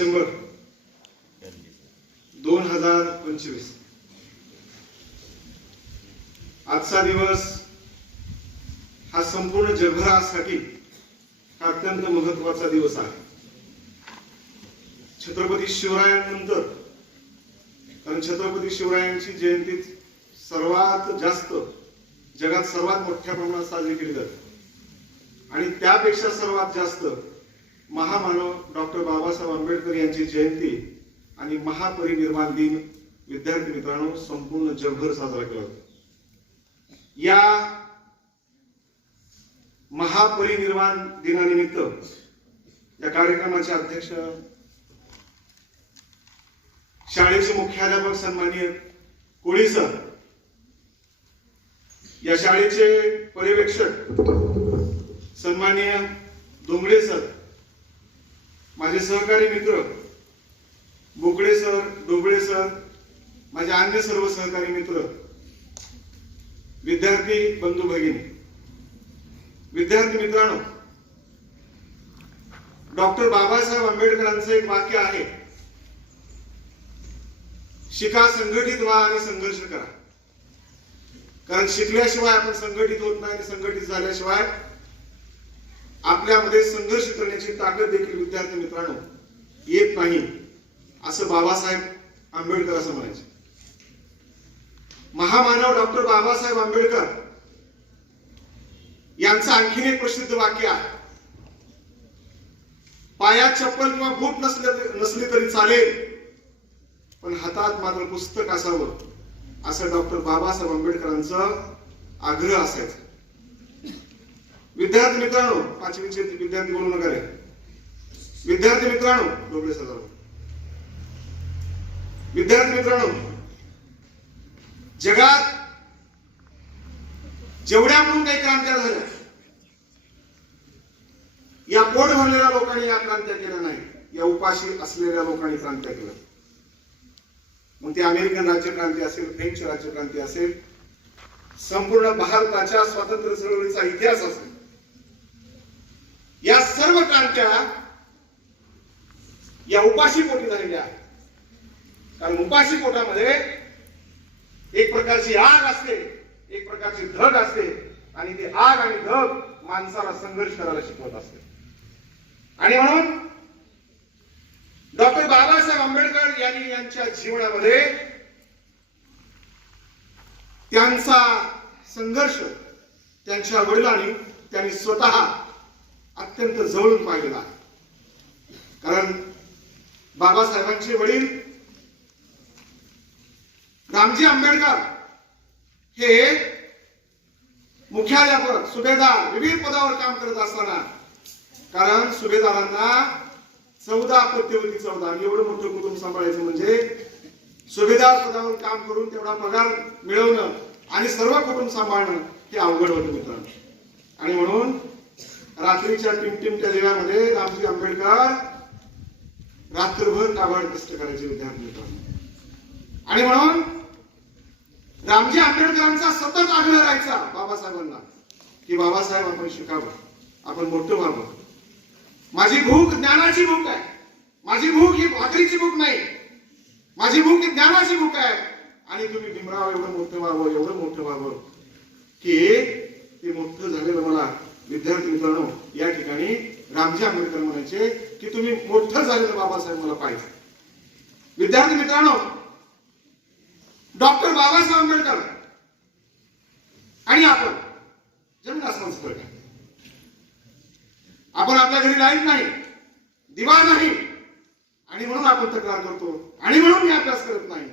डिसेंबर दोन हजार पंचवीस. आजचा दिवस हा संपूर्ण जगभरासाठी अत्यंत महत्त्वाचा दिवस आहे. छत्रपती शिवरायांनंतर कारण छत्रपती शिवरायांची जयंती सर्वात जास्त जगात सर्वात मोठ्या प्रमाणात साजरी केली जाते. आणि त्यापेक्षा सर्वात जास्त महामानव डॉक्टर बाबासाहेब आंबेडकर यांची जयंती आणि महापरिनिर्वाण दिन. विद्यार्थी मित्रांनो संपूर्ण जगभर साजरा केला जातो. या महापरिनिर्वाण दिनानिमित्त या कार्यक्रमाचे अध्यक्ष शाळेचे मुख्याध्यापक सन्माननीय कोळी सर या शाळेचे पर्यवेक्षक सन्माननीय डोंगळे सर माझे सहकारी मित्र बोकडे सर डोबळे सर माझे अन्य सर्व सहकारी मित्र विद्यार्थी बंधू भगिनी विद्यार्थी मित्रांनो डॉक्टर बाबासाहेब आंबेडकरांचं एक वाक्य आहे शिका संघटित व्हा आणि संघर्ष करा. कारण शिकल्याशिवाय आपण संघटित होत नाही आणि संघटित झाल्याशिवाय आपल्यामध्ये संघर्ष करण्याची ताकद देखील विद्यार्थी मित्रांनो येत नाही असं बाबासाहेब आंबेडकर असं म्हणायचे. महामानव डॉक्टर बाबासाहेब आंबेडकर यांचं आणखीन एक प्रसिद्ध वाक्य आहे. पायात चप्पल किंवा बूट नसले नसली तरी चालेल पण हातात मात्र पुस्तक असावं असं डॉक्टर बाबासाहेब आंबेडकरांचं आग्रह असायचा. विद्यार्थी मित्रांनो पाचवीचे विद्यार्थी बोलू नका रे. विद्यार्थी मित्रांनो डोबळे सर विद्यार्थी मित्रांनो जगात जेवढ्या म्हणून काही क्रांत्या झाल्या या पोट भरलेल्या लोकांनी या क्रांत्या केल्या नाही या उपाशी असलेल्या लोकांनी क्रांत्या केल्या. मग ती अमेरिकन राज्यक्रांती असेल फ्रेंच राज्यक्रांती असेल संपूर्ण भारताच्या स्वातंत्र्य चळवळीचा इतिहास असेल. या सर्व क्रांत्या या उपाशी पोटी झालेल्या आहेत. कारण उपाशी पोटामध्ये एक प्रकारची आग असते एक प्रकारची धग असते आणि ते आग आणि धग माणसाला संघर्ष करायला शिकवत असते. आणि म्हणून डॉक्टर बाबासाहेब आंबेडकर यांनी यांच्या जीवनामध्ये त्यांचा संघर्ष त्यांच्या वडिलांनी त्यांनी स्वतः अत्यंत जवळून पाहिलेला आहे. कारण बाबासाहेबांचे वडील रामजी आंबेडकर हे मुख्याध्यापक सुभेदार विविध पदावर काम करत असताना कारण सुभेदारांना चौदा अपत्य होती चौदा एवढं मोठं कुटुंब सांभाळायचं म्हणजे सुभेदार पदावर काम करून तेवढा पगार मिळवणं आणि सर्व कुटुंब सांभाळणं हे अवघड होतं मित्रांनो. आणि म्हणून रात्रीच्या टिमटिमच्या दिव्यामध्ये रामजी आंबेडकर रात्रभर काबाड कष्ट करायचे विद्यार्थी आणि म्हणून रामजी आंबेडकरांचा सतत आग्रह राहायचा बाबासाहेबांना की बाबासाहेब आपण शिकावं आपण मोठं व्हावं. माझी भूक ज्ञानाची भूक आहे. माझी भूक ही भाकरीची भूक नाही. माझी भूक ही ज्ञानाची भूक आहे. आणि तुम्ही भीमराव एवढं मोठं व्हावं एवढं मोठं व्हावं की ते मोठं झालेलं मला विद्यार्थी मित्रांनो या ठिकाणी रामजी आंबेडकर म्हणायचे की तुम्ही मोठं झालेलं बाबासाहेब मला पाहिजे. विद्यार्थी मित्रांनो डॉक्टर बाबासाहेब आंबेडकर आणि आपण जमीन आसमानचा आपण आपल्या घरी लाइट नाही दिवा नाही आणि म्हणून आपण तक्रार करतो आणि म्हणून मी अभ्यास करत नाही.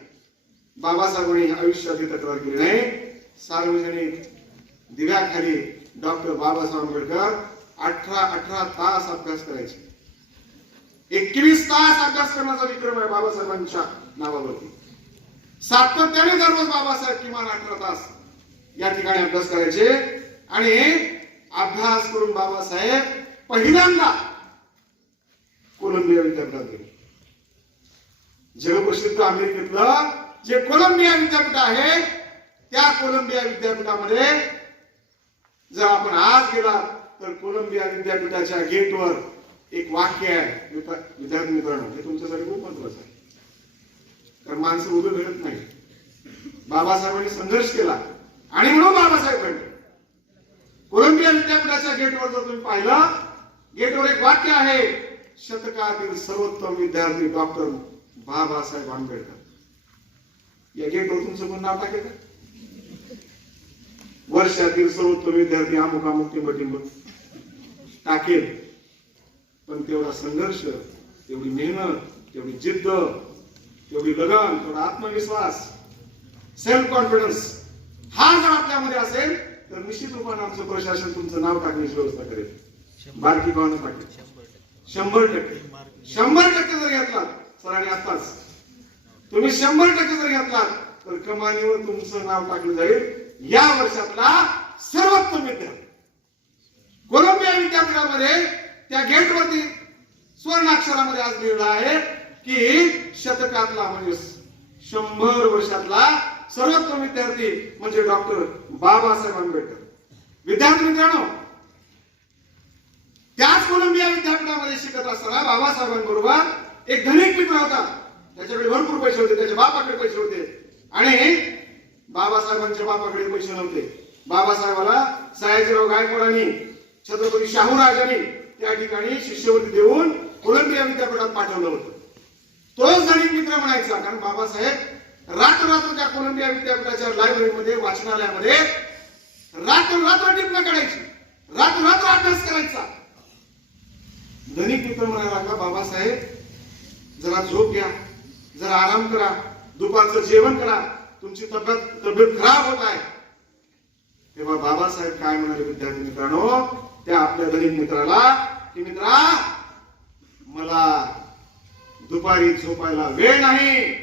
बाबासाहेबांनी आयुष्यात तक्रार केली नाही. सार्वजनिक दिव्याखाली डॉक्टर बाबासाहेब आंबेडकर अठरा अठरा तास अभ्यास करायचे. एकवीस तास अभ्यास करण्याचा विक्रम आहे बाबासाहेबांच्या नावावरती. सातत्याने दररोज बाबासाहेब किमान अठरा तास या ठिकाणी अभ्यास करायचे आणि अभ्यास करून बाबासाहेब पहिल्यांदा कोलंबिया विद्यापीठात गेले. जगप्रसिद्ध अमेरिकेतलं जे कोलंबिया विद्यापीठ आहे त्या कोलंबिया विद्यापीठामध्ये जर आपण आज गेला तर कोलंबिया विद्यापीठाच्या गेटवर एक वाक्य आहे. विद्यार्थी मित्रांनो हे तुमच्यासाठी खूप महत्वाचं आहे. कारण माणसं उभे मिळत नाही बाबासाहेबांनी संघर्ष केला. आणि म्हणून बाबासाहेब घडले. कोलंबिया विद्यापीठाच्या गेटवर जर तुम्ही पाहिलं गेटवर एक वाक्य आहे. शतकातील सर्वोत्तम विद्यार्थी डॉक्टर बाबासाहेब आंबेडकर. या गेटवर तुमचं पण नाव टाकेल? का वर्षातील सर्वोत्तम विद्यार्थी अमुक अमुक टिंब टाकेल. पण तेवढा संघर्ष तेवढी मेहनत तेवढी जिद्द तेवढी लगन तेवढा आत्मविश्वास सेल्फ कॉन्फिडन्स हा जर आपल्यामध्ये असेल तर निश्चित रूपाने आमचं प्रशासन तुमचं नाव टाकण्याची व्यवस्था करेल. बारकी पाहणं टाकेल शंभर टक्के. शंभर टक्के. जर घेतलात सरांनी आताच तुम्ही शंभर टक्के जर घेतलात तर कमानीवर तुमचं नाव टाकलं जाईल. या वर्षातला सर्वोत्तम विद्यार्थी कोलंबिया विद्यापीठामध्ये त्या गेटवरती स्वर्णाक्षरामध्ये आज लिहिलं आहे की शतकातला म्हणजे शंभर वर्षातला सर्वोत्तम विद्यार्थी म्हणजे डॉक्टर बाबासाहेब आंबेडकर. विद्यार्थी मित्रांनो त्याच कोलंबिया विद्यापीठामध्ये शिकत असताना बाबासाहेबांबरोबर एक धनिक मित्र होता. त्याच्याकडे भरपूर पैसे होते त्याच्या बापाकडे पैसे होते. आणि बाबासाहेबांच्या बापाकडे पैसे नव्हते. बाबासाहेबाला सयाजीराव गायकवाडांनी छत्रपती शाहू राजांनी त्या ठिकाणी शिष्यवृत्ती देऊन कोलंबिया विद्यापीठात पाठवलं होतं. तोच धनिक मित्र म्हणायचा कारण बाबासाहेब रात्र रात्र त्या कोलंबिया विद्यापीठाच्या लायब्ररीमध्ये वाचनालयामध्ये रात्र रात्र टिपणं काढायची. रात्र रात्र अभ्यास करायचा. धनिक मित्र म्हणायला लागला बाबासाहेब जरा झोप घ्या जरा आराम करा दुपारचं जेवण करा तुमची तब्येत तब्येत खराब होत आहे. तेव्हा बाबासाहेब काय म्हणाले विद्यार्थी मित्रांनो? त्या आपल्या गरीब मित्राला की मित्रा मला दुपारी झोपायला वेळ नाही.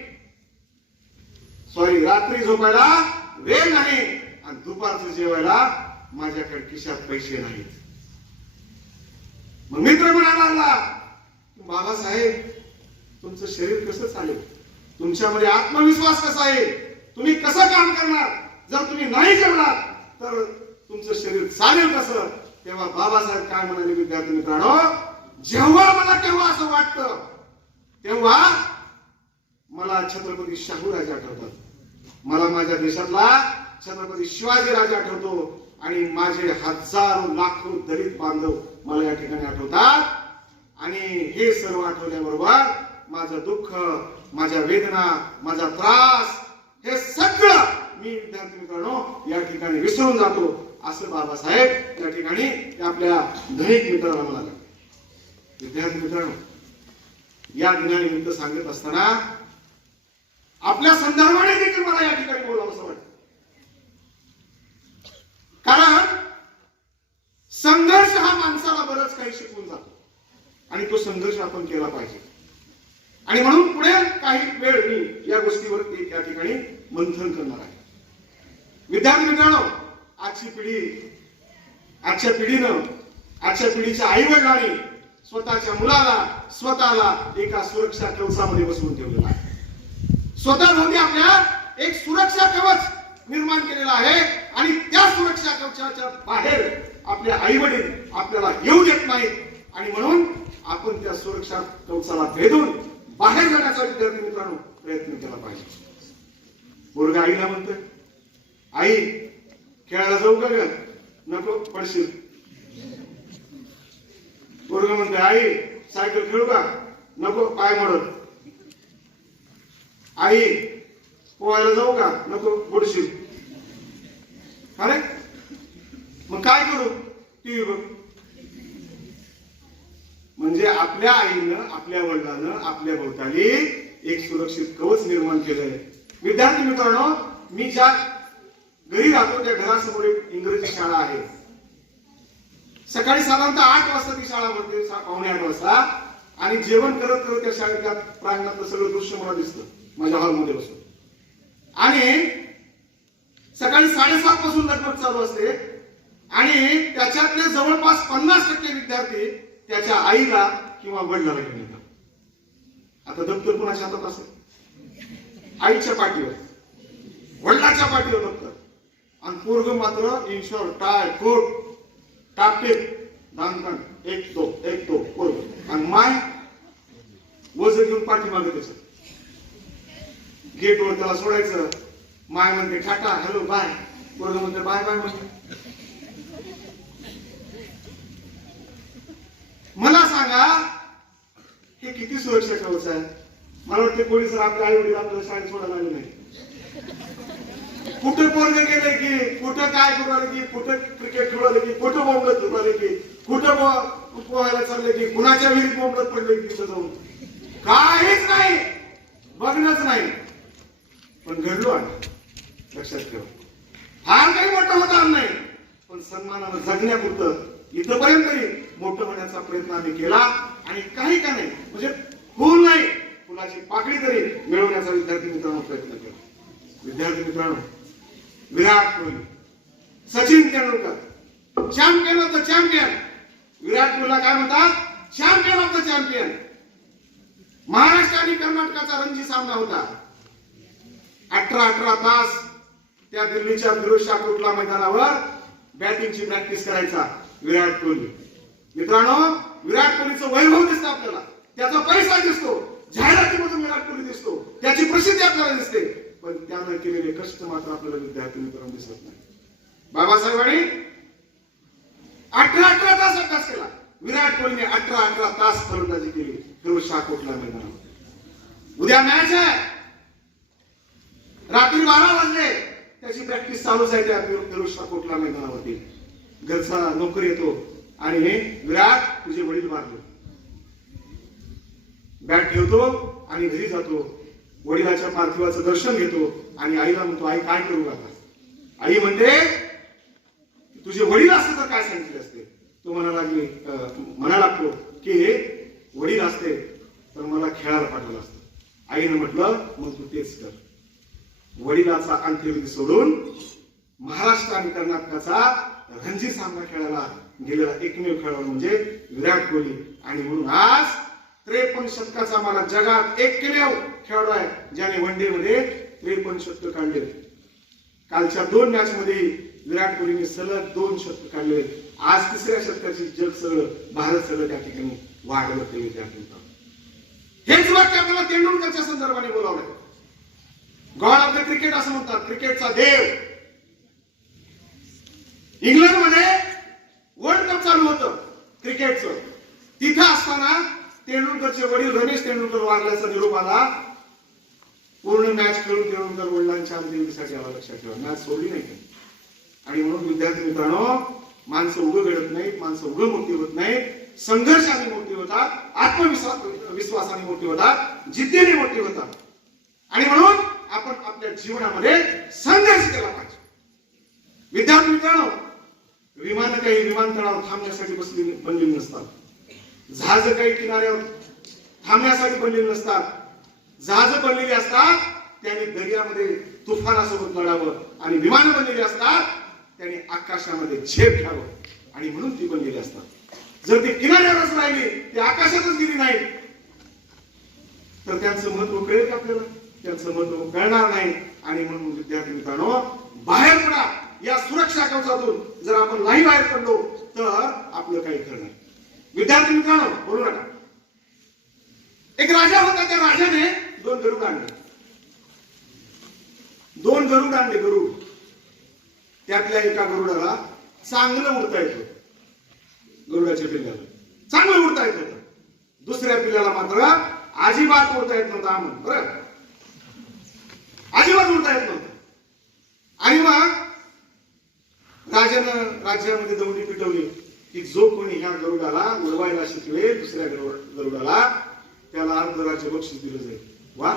सॉरी रात्री झोपायला वेळ नाही. आणि दुपारचं जेवायला माझ्याकडे खिशात पैसे नाहीत. मग मित्र म्हणायला लागला बाबासाहेब तुमचं शरीर कसं चालेल? तुमच्यामध्ये आत्मविश्वास कसा आहे? तुम्ही कसं काम करणार? जर तुम्ही नाही करणार तर तुमचं शरीर चालेल कसं? तेव्हा बाबासाहेब काय म्हणाले विद्यार्थी मित्रांनो? जेव्हा मला तेव्हा असं वाटतं तेव्हा मला छत्रपती शाहू राजा आठवतात. मला माझ्या देशातला छत्रपती शिवाजी राजा आठवतो आणि माझे हजारो लाखो दलित बांधव मला या ठिकाणी आठवतात. आणि हे सर्व आठवल्याबरोबर माझं दुःख माझ्या वेदना माझा त्रास हे सगळं मी विद्यार्थी मित्रांनो या ठिकाणी विसरून जातो. असं बाबासाहेब या ठिकाणी आपल्या धनिक मित्राला म्हणाले. विद्यार्थी मित्रांनो या दिनानिमित्त सांगत असताना आपल्या संदर्भाने देखील मला या ठिकाणी बोलावं असं वाटतं. कारण संघर्ष हा माणसाला बरंच काही शिकवून जातो. आणि तो संघर्ष आपण केला पाहिजे. आणि म्हणून पुढे काही वेळ मी या गोष्टीवर या ठिकाणी मंथन करणार आहे. विद्यार्थी मित्रांनो आजची पिढी आजच्या पिढीनं आजच्या पिढीच्या आई वडिलांनी स्वतःच्या मुलाला स्वतःला एका सुरक्षा कवचामध्ये बसवून ठेवलेला आहे. स्वतः भोवती आपल्या एक सुरक्षा कवच निर्माण केलेला आहे आणि त्या सुरक्षा कवचाच्या बाहेर आपल्या आई वडील आपल्याला येऊ देत नाहीत. आणि म्हणून आपण त्या सुरक्षा कवचाला भेदून बाहेर जाण्याचा विद्यार्थी मित्रांनो प्रयत्न केला पाहिजे. मुलगा आईला म्हणतोय आई खेळायला जाऊ का ग नको पडशील. पोरग म्हणते आई सायकल खेळू का? नको पाय मोडत. आई पोहायला जाऊ का? नको बुडशील. अरे मग काय करू? टीव्ही बघ. म्हणजे आपल्या आईनं आपल्या वडिलानं आपल्या भोवताली एक सुरक्षित कवच निर्माण केलंय. विद्यार्थी मित्रांनो मी ज्या घरी राहतो त्या घरासमोर एक इंग्रजी शाळा आहे. सकाळी साधारणतः आठ वाजता ती शाळा म्हणते पावणे आठ वाजता. आणि जेवण करत करत त्या शाळेतल्या प्रांगणातलं सगळं दृश्य मला दिसतं माझ्या हॉलमध्ये बसून. आणि सकाळी साडेसात पासून लगभग चालू असते. आणि त्याच्यातले जवळपास पन्नास टक्के विद्यार्थी त्याच्या आईला किंवा वडिलाला घेऊन येतात. आता दप्तर कुणाच्या हातात असेल. आईच्या पाठीवर. वडिलाच्या पाठीवर दप्तर आणि पोरग मात्र इन्शॉर टाय कोट टापटेप दानकण एक तो एक तो बरोबर आणि माय वज घेऊन पाठीमागे त्याचं गेटवर त्याला सोडायचं. माय म्हणते टाटा हॅलो बाय पोरग म्हणते बाय बाय म्हणते. मला सांगा हे किती सुरक्षा कवच आहे? मला वाटते पोलीस आपल्या आई वडील आपल्याला शाळेत सोडायला आले नाही. कुठं पोरगे गेले की कुठं काय करू आले की कुठं क्रिकेट खेळू आले की कुठं बोंबलत फिरू आले की कुठं पोहायला चालले की कुणाच्या विहिरीत बोंबलत पडले की तिथं जाऊन? काहीच नाही. बघणंच नाही. पण घडलो आहे लक्षात ठेवा. फार काही मोठं होणार नाही. पण सन्मानानं जगण्यापुरतं इथपर्यंत तरी मोठं होण्याचा प्रयत्न आम्ही केला आणि काही का नाही. म्हणजे होऊ नाही. फुलाची पाकळी तरी मिळवण्याचा विद्यार्थी मित्रांनो प्रयत्न केला विद्यार्थी मित्रांनो Virat Kohli Sachin Tendulkar champion of the champion Virat कोहलीला काय म्हणतात? Champion of the champion Maharashtra आणि कर्नाटकाचा रणजी सामना होता. अठरा अठरा तास त्या दिल्लीच्या फिरोजशाह कोटला मैदानावर बॅटिंगची प्रॅक्टिस करायचा विराट कोहली. मित्रांनो विराट कोहलीचं वैभव दिसतं आपल्याला. त्याचा पैसा दिसतो. जाहिरातीमधून विराट कोहली दिसतो. त्याची प्रसिद्धी आपल्याला दिसते. पण त्यानं केलेले कष्ट मात्र आपल्याला विद्यार्थी मित्रांनो दिसत नाही. बाबासाहेबांनी अठरा अठरा तास अभ्यास केला. विराट कोहलीने अठरा अठरा तास फलंदाजी केली. फिरोजशाह कोटला मैदानावर. उद्या मॅच आहे. रात्री बारा वाजले. त्याची प्रॅक्टिस चालूच आहे त्या फिरोजशाह कोटला मैदानावरती. घरचा नोकर येतो. आणि हे विराट तुझे वडील मारले. बॅट ठेवतो आणि घरी जातो. वडिलाच्या पार्थिवाचं दर्शन घेतो आणि आईला म्हणतो आई काय करू आता? आई म्हणते तुझे वडील असते तर काय सांगितले असते? तो म्हणाला मी म्हणा लागतो की हे वडील असते तर मला खेळायला पाठवलं असतं. आईनं म्हटलं मग तू तेच कर. वडिलाचा अंत्यविधी सोडून महाराष्ट्र आणि कर्नाटकाचा रणजी सामना खेळायला गेलेला एकमेव खेळाडू म्हणजे विराट कोहली. आणि म्हणून आज त्रेपन्न शतकाचा मला जगात एकमेव खेळाडू आहे ज्याने वन डे मध्ये त्रेपन्न शतक काढले. कालच्या दोन मॅच मध्ये विराट कोहलीने सलग दोन शतक काढले. आज तिसऱ्या शतकाची जग सगळं भारत सगळं त्या ठिकाणी वाढलं ते विद्यार्थी हेच वाक्य आपल्याला तेंडुलकरच्या संदर्भाने बोलावलंय. गॉड ऑफ द क्रिकेट असं म्हणतात क्रिकेटचा देव. इंग्लंडमध्ये वर्ल्ड कप चालू होतं क्रिकेटचं तिथं असताना तेंडुलकरचे वडील रमेश तेंडुलकर वारल्याचा निरोप आला पूर्ण मॅच खेळून तेंडुलकर वडिलांच्या अंतिमसाठी आला लक्षात ठेवा. मॅच सोडली नाही आणि म्हणून विद्यार्थी मित्रांनो माणसं उभं घडत नाहीत माणसं उभं मोठी होत नाहीत. संघर्षाने मोठी होतात आत्मविश्वास विश्वासाने मोठी होतात जिद्दीने मोठी होतात. आणि म्हणून आपण आपल्या जीवनामध्ये संघर्ष केला पाहिजे. विद्यार्थी मित्रांनो विमान काही विमानतळावर थांबण्यासाठी बसली बनलेली नसतात. जहाज काही किनाऱ्यावर थांबण्यासाठी बनलेली नसतात. जहाज बनलेली असतात त्याने दर्यामध्ये तुफानासोबत लढावं आणि विमान बनलेली असतात त्याने आकाशामध्ये झेप घ्यावं आणि म्हणून ती बनलेली असतात. जर ती किनाऱ्यावरच राहिली ते आकाशातच गेली नाही तर त्यांचं महत्त्व कळेल का आपल्याला? त्यांचं महत्त्व कळणार नाही. आणि म्हणून विद्यार्थी मित्रांनो बाहेर पडा. या सुरक्षा कवचातून जर आपण नाही बाहेर पडलो तर आपलं काही करणार विद्यार्थी मित्रांनो बोलू नका. एक राजा होता त्या राजाने दोन गरुड आणले. दोन गरुड आणले गरुड त्यातल्या एका गरुडाला चांगलं उडता येतो. गरुडाच्या पिल्ल्याला चांगलं उडता येत. होतं दुसऱ्या पिल्ल्याला मात्र अजिबात उडता येत नव्हतं आम्हाला बरं? अजिबात उडता येत नव्हतं. आणि मग राजानं राज्यामध्ये दौडी पिटवली. की जो कोणी ह्या गरुडाला उडवायला शिकले दुसऱ्या गरुडाला त्याला अर्ध बक्षीस दिलं जाईल वा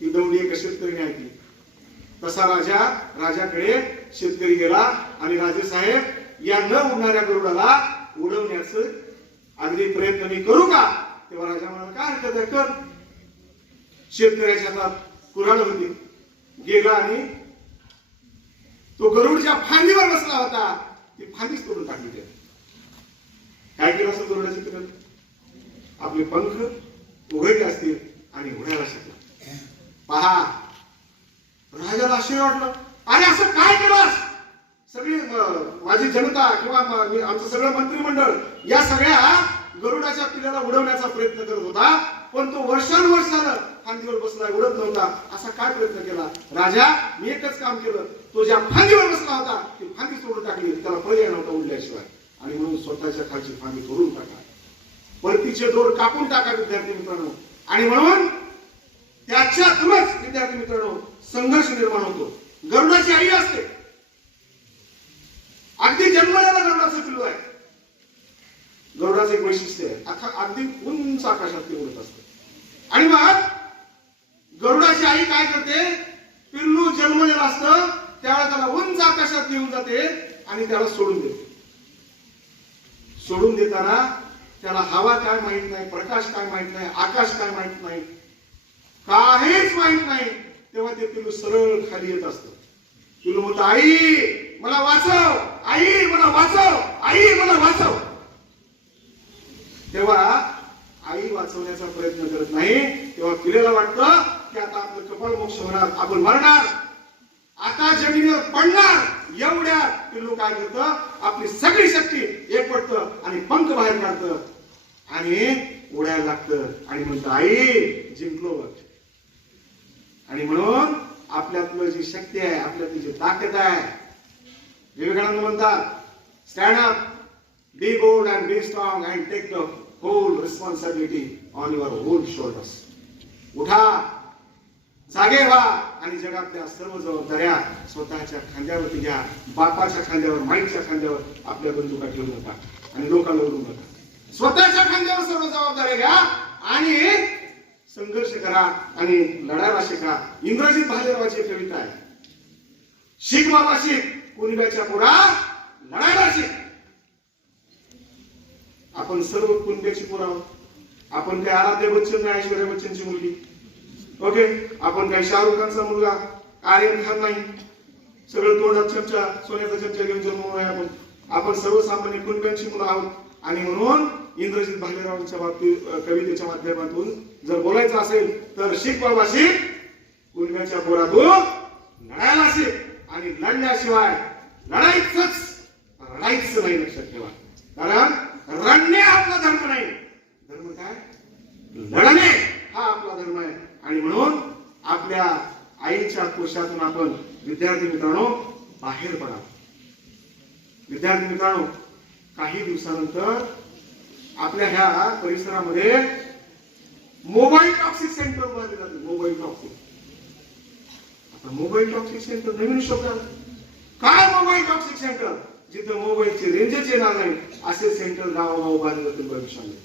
ही दौडी एका शेतकरीने ऐकली तसा राजा राजाकडे शेतकरी गेला आणि राजे साहेब या न उडणाऱ्या गरुडाला उडवण्याचं अगदी प्रयत्न मी करू का तेव्हा राजा म्हणाला काय हरकत आहे कर शेतकऱ्याच्या हातात कुऱ्हाड होती गेला आणि तो गरुडच्या फांदीवर बसला होता ती फांदीच तोडून टाकली त्याने काय केलं असं गरुडाचे पिल्लं आपले पंख उघडले असतील आणि उडायला शिकला पहा राजाला आश्चर्य वाटलं. अरे असं काय केलं सगळी माझी जनता किंवा मी- आमचं सगळं मंत्रिमंडळ या सगळ्या गरुडाच्या पिल्याला उडवण्याचा प्रयत्न करत होता पण तो वर्षानुवर्ष झालं फांदीवर बसला उडत नव्हता. असा काय प्रयत्न केला? राजा मी एकच काम केलं. तो ज्या फांदीवर बसला होता ती फांदी सोडून टाकली. त्याला पर्याय नव्हता उडल्याशिवाय. आणि म्हणून स्वतःच्या खालची फांदी तोडून टाका. परतीचे दोर कापून टाका विद्यार्थी मित्रांनो. आणि म्हणून त्याच्यातूनच विद्यार्थी मित्रांनो संघर्ष निर्माण होतो. गरुडाची आई असते. अगदी जन्मल्याला गरुडाचं पिल्लू आहे. गरुडाचं एक वैशिष्ट्य आहे. अखा अगदी उंच आकाशात ते उडत असतं. आणि मग गरुडाची आई काय करते? पिल्लू जन्मलेलं असतं. त्यावेळेला त्याला उंच आकाशात घेऊन जाते आणि त्याला सोडून देते. सोडून देताना त्याला हवा काय माहीत नाही प्रकाश काय माहीत नाही आकाश काय माहीत नाही काहीच माहीत नाही. तेव्हा ते पिल्लू सरळ खाली येत असत. पिल्लू म्हणतो आई मला वाचव आई मला वाचव आई मला वाचव. तेव्हा आई वाचवण्याचा प्रयत्न करत नाही. तेव्हा पिलेला वाटतं की आता आपलं कपाल मोक्ष होणार आपण मरणार. आता जमिनीवर पडणार एवढ्या पिल्लू काय करत? आपली सगळी शक्ती एक पडतं आणि पंख बाहेर काढत. आणि उडायला लागतं. आणि म्हणत आई जिंकलो आणि म्हणून आपल्यातलं जी शक्ती आहे आपल्यातली जी ताकद आहे विवेकानंद म्हणतात stand up be bold and be strong and take the whole responsibility on your whole shoulders उठा जागे व्हा आणि जगातल्या सर्व जबाबदाऱ्या स्वतःच्या खांद्यावरती घ्या. बापाच्या खांद्यावर माईच्या खांद्यावर आपल्या बंदुका ठेवू नका आणि लोकांना उडू नका स्वतःच्या खांद्यावर सर्व जबाबदाऱ्या घ्या आणि संघर्ष करा आणि लढायला शिका. इंग्रजीत भाजपाची कविता आहे. शिक बाबा शिक. कुणब्याच्या पुरा लढायला शिक. आपण सर्व कुणब्याची पुरा आहोत. आपण त्या आराध्य बच्चन ऐश्वर्या बच्चनची मुलगी. ओके आपण काय शाहरुख खानचा मुलगा आर्यन खान नाही. सगळं तोंडात चमचा सोन्याचा चमचा घेऊन जन्म आपण. आपण सर्वसामान्य कुणब्यांची मुलं आहोत. आणि म्हणून इंद्रजित भालेरावांच्या बाबतीत कवितेच्या माध्यमातून जर बोलायचं असेल तर शीख बाबा शीख कुणब्याच्या बोरातून लढायला शिक आणि लढल्याशिवाय लढायचंच लढायचं नाही लक्षात ठेवा. कारण रणणे आपला धर्म नाही. धर्म काय? लढणे हा आपला धर्म आहे. आणि म्हणून आपल्या आईच्या कोशातून आपण विद्यार्थी मित्रांनो बाहेर पडा विद्यार्थी मित्रांनो काही दिवसानंतर आपल्या ह्या परिसरामध्ये मोबाईल टॉक्सिक सेंटर उभारले जाते मोबाईल टॉक्सिक. आता मोबाईल टॉक्सिक सेंटर नवीन शब्द काय मोबाईल टॉक्सिक सेंटर? जिथं मोबाईलचे रेंजच येणार नाही असे सेंटर गावागाव उभारले जातील भविष्यामध्ये.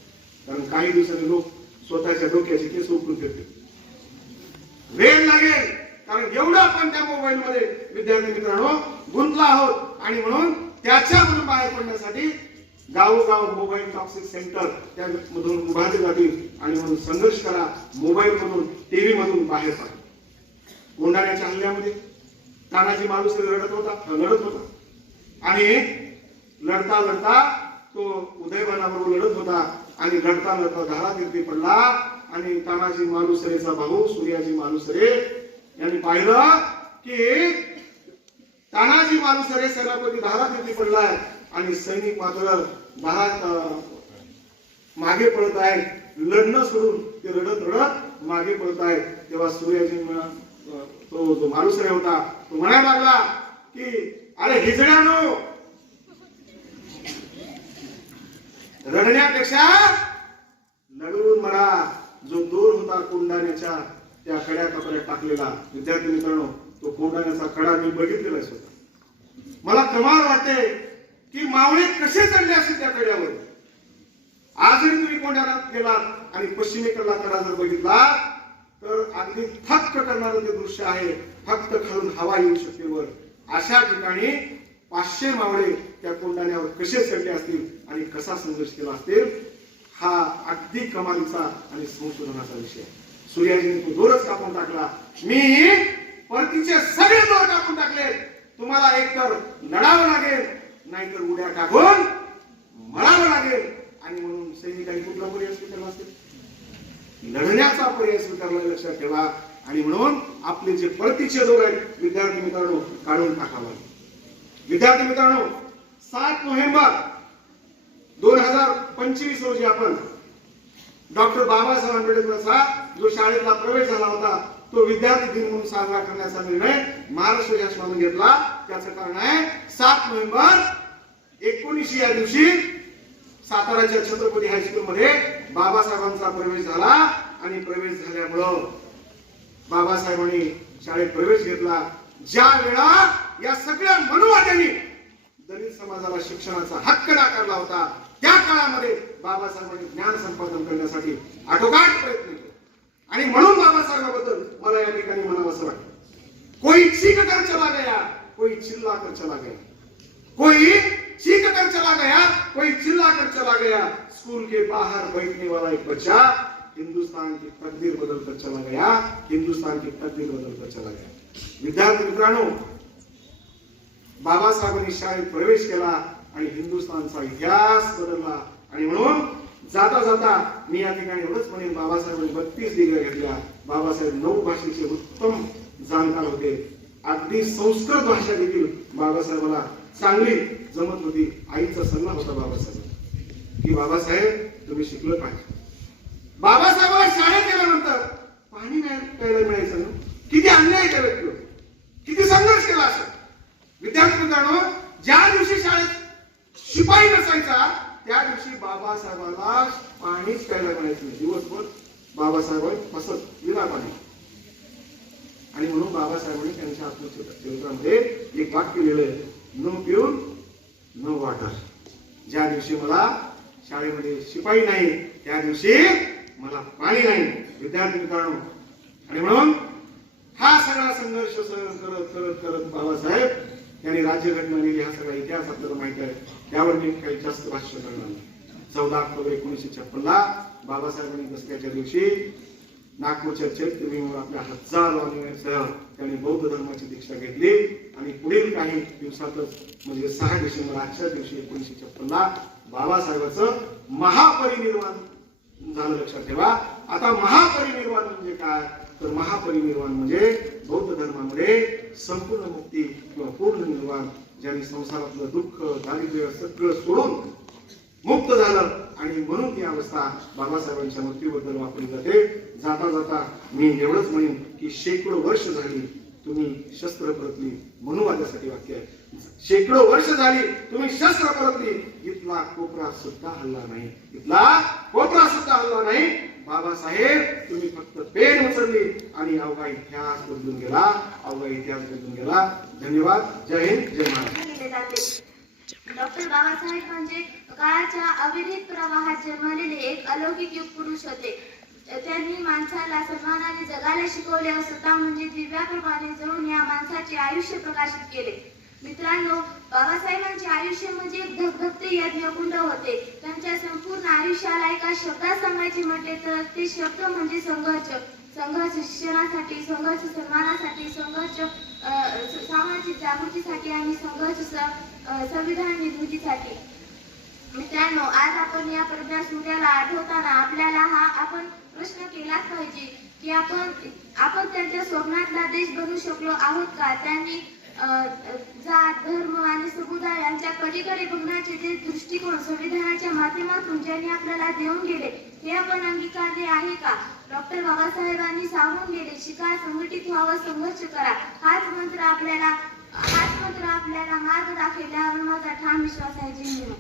कारण काही दिवसांनी लोक स्वतःच्या डोक्याचे केस उकळून देतील वेळ लागेल. कारण एवढं आपण त्या मोबाईल मध्ये विद्यार्थी मित्रांनो गुंतला आहोत. आणि म्हणून त्याच्यामधून बाहेर पडण्यासाठी गावोगाव मोबाईल टॉक्सिक सेंटर त्या मधून उभारले जातील. आणि म्हणून संघर्ष करा. मोबाईल मधून टीव्ही मधून बाहेर पडा. कोंढाण्याच्या हल्ल्यामध्ये तानाजी माणूस रडत होता लढत होता. आणि लढता लढता तो उदयभानाबरोबर लढत होता. आणि लढता लढता धारा तीर्थी पडला. आणि तानाजी मालुसरेचा भाऊ सूर्याजी मालुसरे यांनी पाहिलं की तानाजी मालुसरे सेनापती दहा तीर्थी पडलाय आणि सैनिक मात्र दहा मागे पडत आहेत लढणं सोडून ते रडत रडत मागे पडत आहेत तेव्हा सूर्याजी तो जो मालुसरे होता. तो म्हणायला लागला की अरे हिजड्यानो रडण्यापेक्षा लढवून मरा. जो दोर होता कोंडाण्याच्या त्या कड्या कपड्यात टाकलेला. विद्यार्थी मित्रांनो तो कोंडाण्याचा कडा मी बघितलेलाच होता मला कमाल वाटते की मावळे कसे चढले असतील त्या कड्यावर आजही तुम्ही कोंडाण्यात गेलात आणि पश्चिमेकडला कडा जर बघितला तर अगदी थक्क करणारं ते दृश्य आहे फक्त खालून हवा येऊ शकते वर. अशा ठिकाणी पाचशे मावळे त्या कोंडाण्यावर कसे चढले असतील आणि कसा संघर्ष केला असतील हा अगदी कमालीचा आणि संशोधनाचा विषय. आहे सूर्याजीने तो दोरच कापून टाकला. मी परतीचे सगळे दोर कापून टाकले. तुम्हाला एकतर लढावं लागेल नाहीतर उड्या टाकून मरावं लागेल. आणि म्हणून सैनिकांनी कुठला पर्याय स्वीकारला असेल? लढण्याचा पर्याय स्वीकारला लक्षात ठेवा. आणि म्हणून आपले जे परतीचे दोर आहेत विद्यार्थी मित्रांनो काढून टाकावा. विद्यार्थी मित्रांनो सात नोव्हेंबर दोन हजार पंचवीस रोजी आपण डॉक्टर बाबासाहेब आंबेडकरचा जो शाळेतला प्रवेश झाला होता तो विद्यार्थी दिन म्हणून साजरा करण्याचा निर्णय महाराष्ट्र शासनाने घेतला. त्याचं कारण आहे सात नोव्हेंबर एकोणीसशे या दिवशी साताराच्या छत्रपती हायस्कूल मध्ये बाबासाहेबांचा प्रवेश झाला आणि प्रवेश झाल्यामुळं बाबासाहेबांनी शाळेत प्रवेश घेतला. ज्या वेळा या सगळ्या मनुवाद्यांनी दलित समाजाला शिक्षणाचा हक्क नाकारला होता त्या काळामध्ये बाबासाहेबांनी ज्ञान संपादन करण्यासाठी आटोकाट प्रयत्न केले. आणि म्हणून बाबासाहेबाबद्दल मला या ठिकाणी म्हणावं वाटतं. कोई चीख कर चला गया कोई चिल्ला कर चला गया. कोई चीख कर चला गया कोई चिल्ला कर चला गया. स्कूल के बाहर बैठने वाला एक बच्चा हिंदुस्तान की तकदीर बदल कर चला गया हिंदुस्तान की तकदीर बदल कर चला गया. विद्यार्थी मित्रांनो बाबासाहेबांनी शाळेत प्रवेश केला आणि हिंदुस्थानचा इतिहास बदलला. आणि म्हणून जाता जाता मी या ठिकाणी एवढंच म्हणेन बाबासाहेबांनी बत्तीस डिग्र्या घेतल्या. बाबासाहेब नऊ भाषेचे उत्तम जाणकार होते. अगदी संस्कृत भाषा देखील बाबासाहेबाला चांगली जमत होती. आईचा सल्ला होता बाबासाहेब की बाबासाहेब तुम्ही शिकलं पाहिजे. बाबासाहेबाला शाळेत गेल्यानंतर पाणी नाही प्यायला मिळायचं ना? किती अन्याय त्या व्यक्तीवर किती संघर्ष केला असं विद्यार्थी मित्रांनो ज्या दिवशी शाळेत शिपाई नसायचा. त्या दिवशी बाबासाहेबाला पाणीच प्यायला मिळायचं नाही. दिवसभर बाबासाहेब बसत विना पाणी. आणि म्हणून बाबासाहेबांनी त्यांच्या आत्मचरित्रामध्ये एक वाक्य लिहिलंय नो पिऊन नो वॉटर ज्या दिवशी मला शाळेमध्ये शिपाई नाही त्या दिवशी मला पाणी नाही. विद्यार्थी मित्रांनो आणि म्हणून हा सगळा संघर्ष सहन करत करत करत बाबासाहेब त्यांनी राज्यघटना लिहिली हा सगळा इतिहास आपल्याला माहिती आहे त्यावर मी काही जास्त भाष्य करणार नाही. चौदा ऑक्टोबर एकोणीसशे छप्पनला बाबासाहेबांनी दसऱ्याच्या दिवशी नागपूरच्या चैत्यभूमीवर आपल्या हजारो अनुयायांसह त्यांनी बौद्ध धर्माची दीक्षा घेतली. आणि पुढील काही दिवसातच म्हणजे सहा डिसेंबर आजच्या दिवशी एकोणीसशे छप्पनला बाबासाहेबांचं महापरिनिर्वाण झालं. लक्षात ठेवा. आता महापरिनिर्वाण म्हणजे काय? तर महापरिनिर्वाण म्हणजे बौद्ध धर्मामध्ये संपूर्ण मुक्ती किंवा पूर्ण निर्वाण ज्यांनी संसारातलं दुःख दारिद्र्य सगळं सोडून मुक्त झालं आणि म्हणून ही अवस्था बाबासाहेबांच्या मृत्यूबद्दल वापरली जाते. जाता जाता मी एवढंच म्हणेन की शेकडो वर्ष झाली तुम्ही शस्त्र परतली मनुवादासाठी वाक्य आहे. शेकडो वर्ष झाली तुम्ही शस्त्र परतली. इथला कोपरा सुद्धा हल्ला नाही. इथला कोपरा सुद्धा हल्ला नाही. बाबासाहेब तुम्ही फक्त पेन उचलली आणि अवघा इतिहास बदलून गेला. अवघा इतिहास बदलून गेला. धन्यवाद. जय हिंद जय महाराज डॉक्टर बाबासाहेब म्हणजे काळाच्या अविरहित प्रवाहात जन्मलेले एक अलौकिक युग पुरुष होते. त्यांनी माणसाला सन्मानाने जगायला शिकवले व स्वतः म्हणजे दिव्याप्रमाणे जळून या माणसाचे आयुष्य प्रकाशित केले. मित्रांनो बाबासाहेबांचे आयुष्य म्हणजे एक धगधगते यज्ञकुंड होते. त्यांच्या संपूर्ण आयुष्याला एका शब्दात सांगायचे म्हटले तर ते शब्द म्हणजे संघर्ष. संघर्ष शिक्षणासाठी संघर्ष सन्मानासाठी संघर्ष सामाजिक जागृतीसाठी आणि संघर्ष संविधान निर्मितीसाठी. मित्रांनो आज आपण या प्रज्ञा सूर्याला आठवताना आपल्याला हा आपण प्रश्न केलाच पाहिजे की आपण आपण त्यांच्या स्वप्नातला देश बनू शकलो आहोत का? त्यांनी जात धर्म आणि समुदाय यांच्या पलीकडे बघण्याचे जे दृष्टिकोन संविधानाच्या माध्यमातून ज्यांनी आपल्याला देऊन गेले हे आपण अंगीकारले आहे का? डॉक्टर बाबासाहेबांनी सांगून गेले शिका संघटित व्हावं संघर्ष करा. हाच मंत्र आपल्याला हाच मंत्र आपल्याला मार्ग दाखवल्यावर माझा ठाम विश्वास आहे. जय